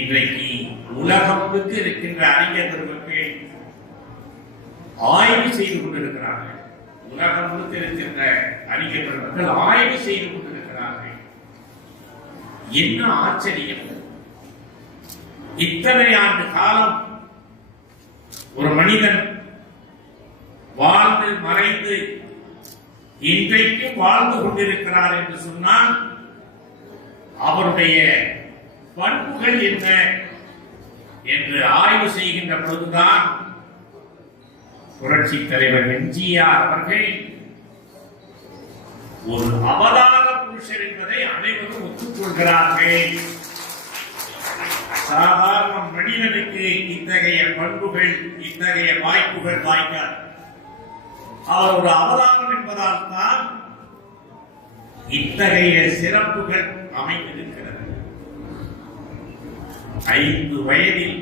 இன்றைக்கு உலகம் முழுக்க இருக்கின்ற அறிஞர் பெருமக்கள் ஆய்வு செய்து கொண்டிருக்கிறார்கள். உலகம் முழுக்க இருக்கின்ற அறிஞர் பெருமக்கள் ஆய்வு செய்து கொண்டிருக்கிறார்கள். என்ன ஆச்சரியம்! இத்தனை ஆண்டு காலம் ஒரு மனிதன் வாழ்ந்து மறைந்து இன்றைக்கும் வாழ்ந்து கொண்டிருக்கிறார் என்று சொன்னால் அவருடைய பண்புகள் என்ன என்று ஆய்வு செய்கின்ற பொழுதுதான் புரட்சி தலைவர் எம்ஜிஆர் அவர்கள் ஒரு அவதார புருஷர் என்பதை அனைவரும் ஒத்துக்கொள்கிறார்கள். சாதாரண மனிதனுக்கு இத்தகைய பண்புகள், இத்தகைய வாய்ப்புகள் வாய்க்காது. அவர் ஒரு அவதாரம் என்பதால் தான் இத்தகைய சிறப்புகள் அமைந்திருக்கிறது. 5 வயதில்